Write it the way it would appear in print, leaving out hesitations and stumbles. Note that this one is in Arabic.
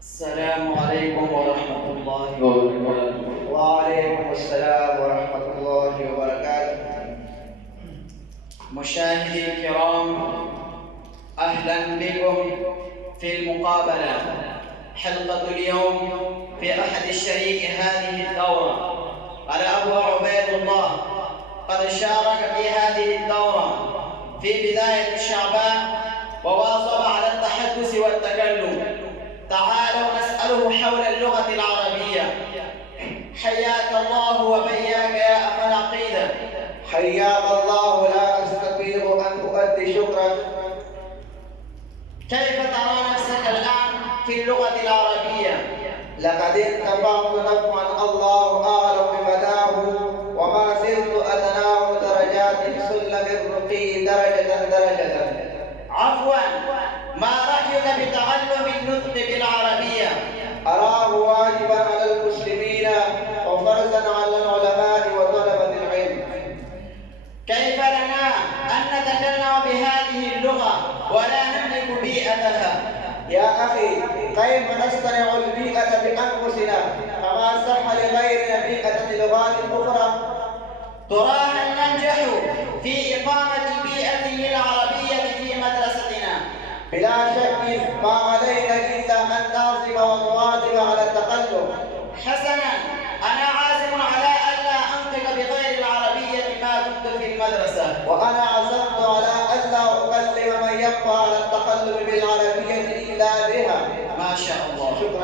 السلام عليكم ورحمة الله وبركاته. وعليكم السلام ورحمة الله وبركاته. مشاهدي الكرام، أهلا بكم في المقابلة. حلقة اليوم في أحد الشريك هذه الدورة، ألا هو عبيد الله، قد شارك في هذه الدورة في بداية شعبان وواصل على التحدث والتكلم. تعالوا نسأله حول اللغة العربية. حياك الله وبياك يا أخا العقيدة. حياك الله، لا أستطيع أن أؤدي شكرك. كيف ترى نفسك الآن في اللغة العربية؟ لقد انتفعت نفعا الله أعلم بمداه، وما زلت أتناول درجات سلم الرقي درجة. عفوا، ما رأيك بتعلم النطق بالعربية؟ أراه واجبا على المسلمين وفرزا على العلماء وطلبة العلم. كيف لنا أن نتكلم بهذه اللغة ولا نملك بيئتها؟ يا أخي، كيف نصطنع البيئة بأنفسنا كما صح لغيرنا بيئة لغات أخرى؟ ترى هل ننجح في إقامة بيئة للعربية في مدرستنا؟ بلا شك، ما علينا إلا أن نعزم ونواظب على التقدم. حسنا، أنا عازم على ألا أنطق بغير العربية ما كنت في المدرسة. وأنا عزمت على ألا أكلم من يبقى على التقلب بالعربية إلا بها. ما شاء الله. شكرا.